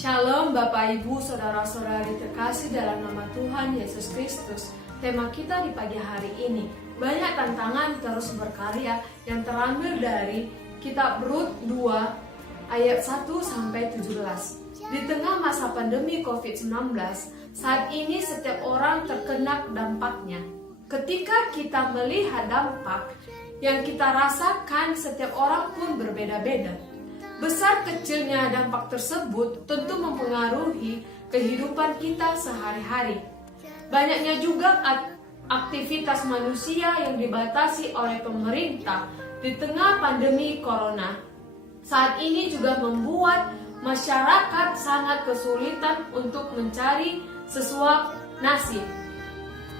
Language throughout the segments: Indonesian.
Shalom Bapak Ibu, Saudara-saudari terkasih dalam nama Tuhan Yesus Kristus. Tema kita di pagi hari ini, banyak tantangan terus berkarya, yang terambil dari Kitab Rut 2 ayat 1-17. Di tengah masa pandemi COVID-19, saat ini setiap orang terkena dampaknya. Ketika kita melihat dampak yang kita rasakan, setiap orang pun berbeda-beda. Besar kecilnya dampak tersebut tentu mempengaruhi kehidupan kita sehari-hari. Banyaknya juga aktivitas manusia yang dibatasi oleh pemerintah di tengah pandemi corona. Saat ini juga membuat masyarakat sangat kesulitan untuk mencari sesuap nasi.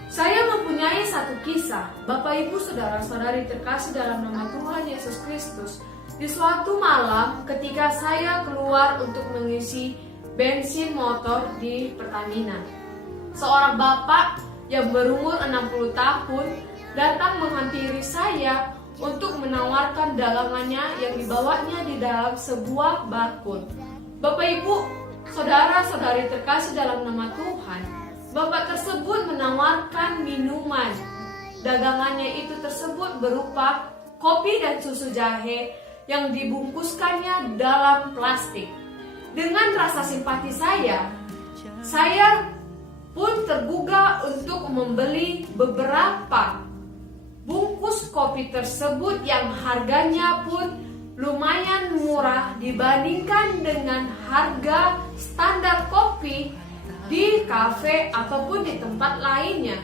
Saya mempunyai satu kisah, Bapak Ibu Saudara-saudari terkasih dalam nama Tuhan Yesus Kristus. Di suatu malam ketika saya keluar untuk mengisi bensin motor di Pertamina, seorang bapak yang berumur 60 tahun datang menghampiri saya untuk menawarkan dagangannya yang dibawanya di dalam sebuah bakul. Bapak Ibu, saudara-saudari terkasih dalam nama Tuhan, bapak tersebut menawarkan minuman. Dagangannya itu tersebut berupa kopi dan susu jahe yang dibungkuskannya dalam plastik. Dengan rasa simpati saya pun tergugah untuk membeli beberapa bungkus kopi tersebut yang harganya pun lumayan murah dibandingkan dengan harga standar kopi di kafe ataupun di tempat lainnya.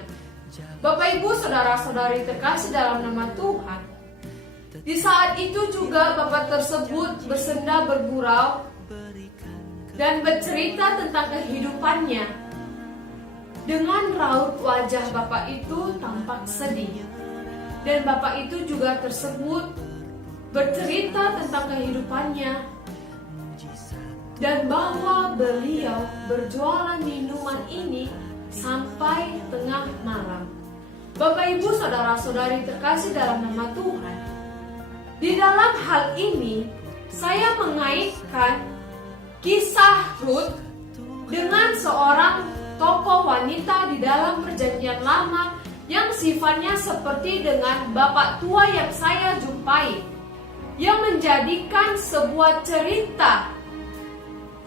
Bapak Ibu saudara-saudari terkasih dalam nama Tuhan, di saat itu juga bapak tersebut bersenda bergurau dan bercerita tentang kehidupannya. Dengan raut wajah bapak itu tampak sedih. Dan bapak itu juga tersebut bercerita tentang kehidupannya dan bahwa beliau berjualan minuman ini sampai tengah malam. Bapak Ibu saudara-saudari terkasih dalam nama Tuhan, di dalam hal ini saya mengaitkan kisah Rut dengan seorang tokoh wanita di dalam Perjanjian Lama yang sifatnya seperti dengan bapak tua yang saya jumpai, yang menjadikan sebuah cerita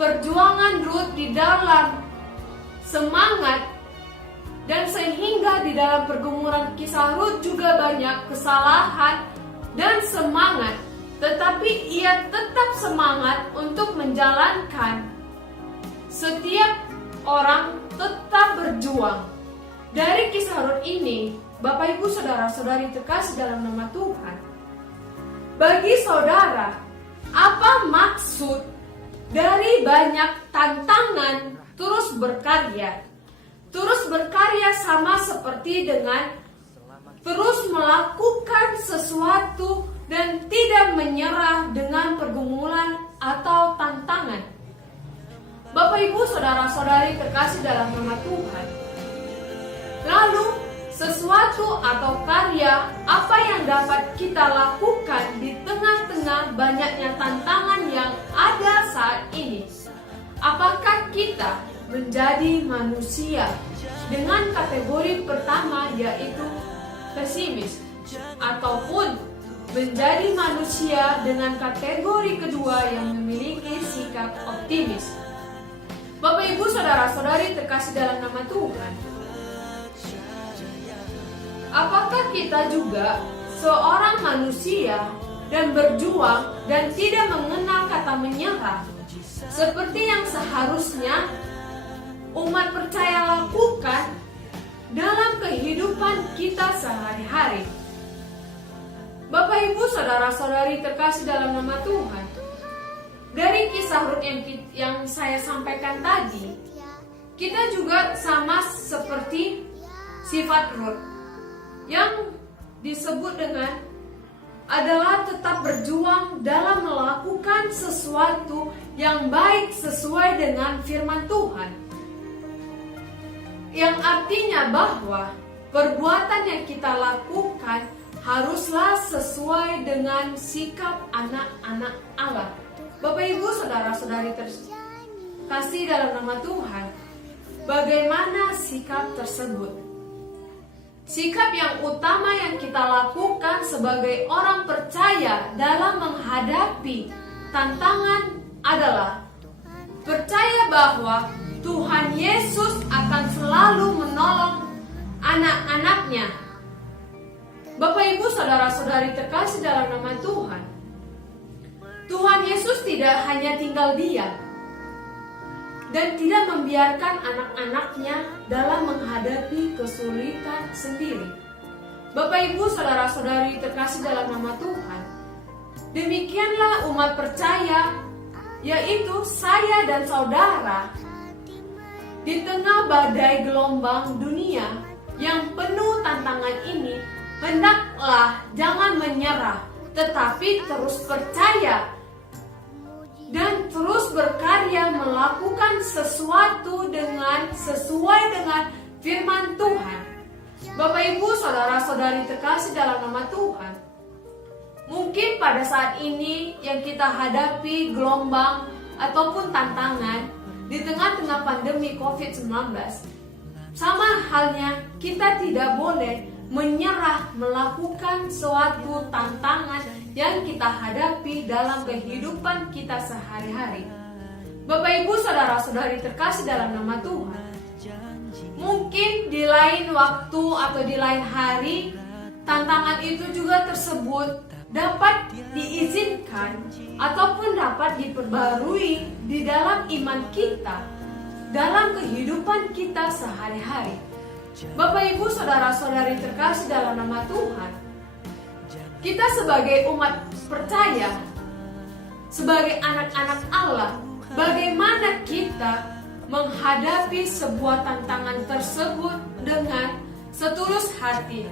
perjuangan Rut di dalam semangat, dan sehingga di dalam pergumulan kisah Rut juga banyak kesalahan dan semangat, tetapi ia tetap semangat untuk menjalankan. Setiap orang tetap berjuang. Dari kisah Rut ini, Bapak Ibu saudara-saudari terkasih dalam nama Tuhan, bagi saudara, apa maksud dari banyak tantangan terus berkarya? Terus berkarya sama seperti dengan terus melakukan sesuatu dan tidak menyerah dengan pergumulan atau tantangan. Bapak Ibu saudara-saudari terkasih dalam nama Tuhan, lalu sesuatu atau karya apa yang dapat kita lakukan di tengah-tengah banyaknya tantangan yang ada saat ini? Apakah kita menjadi manusia dengan kategori pertama, yaitu pesimis, ataupun menjadi manusia dengan kategori kedua yang memiliki sikap optimis? Bapak Ibu saudara-saudari terkasih dalam nama Tuhan, apakah kita juga seorang manusia dan berjuang dan tidak mengenal kata menyerah seperti yang seharusnya umat percaya lakukan dalam kehidupan kita sehari-hari? Bapak Ibu saudara-saudari terkasih dalam nama Tuhan, dari kisah Rut yang saya sampaikan tadi, kita juga sama seperti sifat Rut yang disebut dengan adalah tetap berjuang dalam melakukan sesuatu yang baik sesuai dengan firman Tuhan, yang artinya bahwa perbuatan yang kita lakukan haruslah sesuai dengan sikap anak-anak Allah. Bapak Ibu saudara-saudari kasih dalam nama Tuhan, bagaimana sikap tersebut? Sikap yang utama yang kita lakukan sebagai orang percaya dalam menghadapi tantangan adalah percaya bahwa Tuhan Yesus akan selalu menolong anak-anaknya. Bapak, Ibu, saudara-saudari terkasih dalam nama Tuhan, Tuhan Yesus tidak hanya tinggal diam dan tidak membiarkan anak-anaknya dalam menghadapi kesulitan sendiri. Bapak, Ibu, saudara-saudari terkasih dalam nama Tuhan, demikianlah umat percaya, yaitu saya dan saudara, di tengah badai gelombang dunia yang penuh tantangan ini, hendaklah jangan menyerah, tetapi terus percaya dan terus berkarya melakukan sesuatu sesuai dengan firman Tuhan. Bapak, Ibu, saudara-saudari terkasih dalam nama Tuhan, mungkin pada saat ini yang kita hadapi gelombang ataupun tantangan di tengah-tengah pandemi COVID-19, sama halnya kita tidak boleh menyerah melakukan suatu tantangan yang kita hadapi dalam kehidupan kita sehari-hari. Bapak, Ibu, saudara-saudari terkasih dalam nama Tuhan, mungkin di lain waktu atau di lain hari tantangan itu juga tersebut dapat diizinkan ataupun dapat diperbarui di dalam iman kita, dalam kehidupan kita sehari-hari. Bapak, Ibu, saudara-saudari terkasih dalam nama Tuhan, kita sebagai umat percaya, sebagai anak-anak Allah, bagaimana kita menghadapi sebuah tantangan tersebut dengan setulus hati,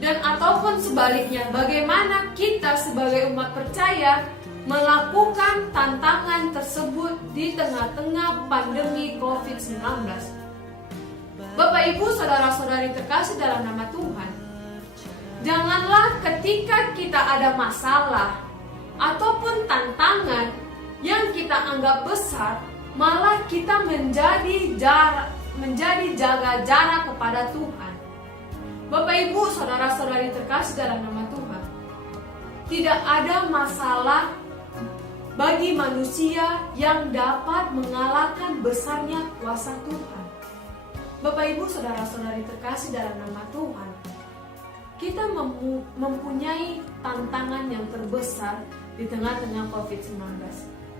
dan ataupun sebaliknya, bagaimana kita sebagai umat percaya melakukan tantangan tersebut di tengah-tengah pandemi COVID-19. Bapak, Ibu, saudara-saudari terkasih dalam nama Tuhan, janganlah ketika kita ada masalah ataupun tantangan yang kita anggap besar, malah kita menjadi jaga jarak kepada Tuhan. Bapak, Ibu, saudara-saudari terkasih dalam nama Tuhan, tidak ada masalah bagi manusia yang dapat mengalahkan besarnya kuasa Tuhan. Bapak, Ibu, saudara-saudari terkasih dalam nama Tuhan, kita mempunyai tantangan yang terbesar di tengah-tengah COVID-19.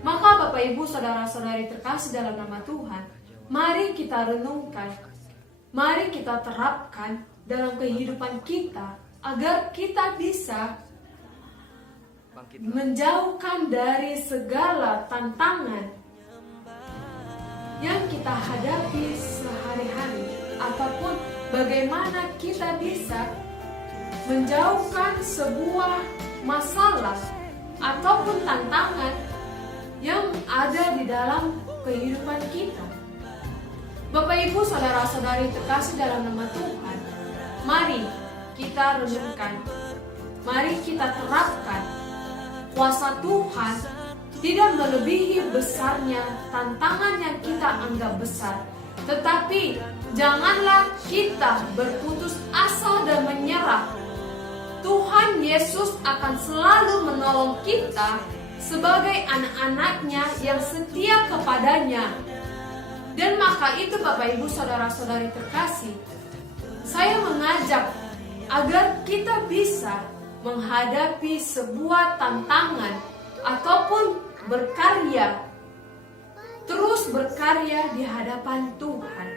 Maka Bapak, Ibu, saudara-saudari terkasih dalam nama Tuhan, mari kita renungkan, mari kita terapkan dalam kehidupan kita agar kita bisa menjauhkan dari segala tantangan yang kita hadapi sehari-hari, ataupun bagaimana kita bisa menjauhkan sebuah masalah ataupun tantangan yang ada di dalam kehidupan kita. Bapak, Ibu, saudara-saudari terkasih dalam nama Tuhan, mari kita renungkan, mari kita terapkan kuasa Tuhan tidak melebihi besarnya tantangan yang kita anggap besar. Tetapi janganlah kita berputus asa dan menyerah. Tuhan Yesus akan selalu menolong kita sebagai anak-anaknya yang setia kepadanya. Dan maka itu Bapak, Ibu, saudara-saudari terkasih, saya mengajak agar kita bisa menghadapi sebuah tantangan ataupun berkarya, terus berkarya di hadapan Tuhan.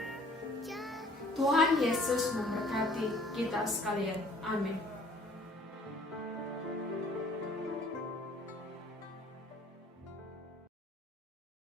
Tuhan Yesus memberkati kita sekalian. Amin.